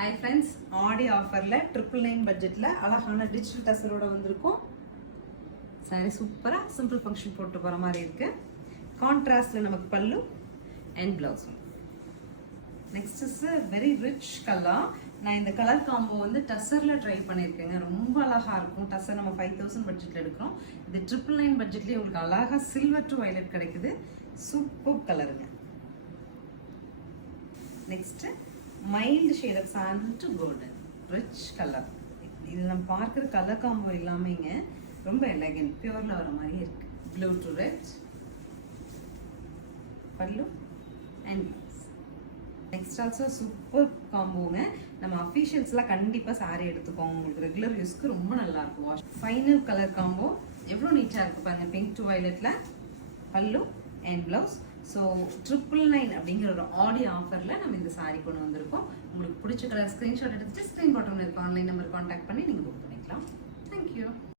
Hi friends, ஆடி ஆஃபரில் 999 பட்ஜெட்டில் அழகான டிஜிட்டல் டசரோட வந்திருக்கும். சாரி சூப்பராக சிம்பிள் ஃபங்க்ஷன் போட்டு போகிற மாதிரி இருக்குது. கான்ட்ராஸ்டில் நமக்கு பல்லு அண்ட் ப்ளவுஸும். Next is very rich colour. நான் இந்த கலர் காம்போ வந்து டசரில் ட்ரை பண்ணியிருக்கேங்க. ரொம்ப அழகாக இருக்கும். டசர் நம்ம 5000 பட்ஜெட்டில் எடுக்கிறோம். இது 999 பட்ஜெட்லேயே உங்களுக்கு அழகாக சில்வர் டு வயலட் கிடைக்குது. சூப்பர் கலருங்க. Next mild shade of sandal to golden, rich colour. இது நம்ம பார்க்குற கலர் காம்போ எல்லாமேங்க ரொம்ப எலகன்ட், பியூர்ல வர மாதிரி இருக்கு. ப்ளூ டு ரெட் பல்லு அண்ட் நெக்ஸ்ட் ஆல்சோ சூப்பர் காம்போங்க. நம்ம அஃபீஷியல்ஸ்லாம் கண்டிப்பாக சாரி எடுத்துக்கோங்க. உங்களுக்கு ரெகுலர் யூஸ்க்கு ரொம்ப நல்லா இருக்கும். வாஷ் ஃபைனல் கலர் காம்போ எவ்வளோ நீட்டாக இருக்குது பாருங்க. பிங்க் டு வயலட்டில் பல்லு அண்ட் ப்ளவுஸ். ஸோ 999 அப்படிங்கிற ஒரு ஆடி ஆஃபரில் நம்ம இந்த சாரி கொண்டு வந்திருக்கோம். உங்களுக்கு பிடிச்ச கலர் ஸ்க்ரீன்ஷாட் எடுத்துட்டு ஸ்க்ரீன் பாட்டமில் இருக்க ஆன்லைன் நம்பர் கான்டாக்ட் பண்ணி நீங்கள் புக் பண்ணிக்கலாம். தேங்க்யூ.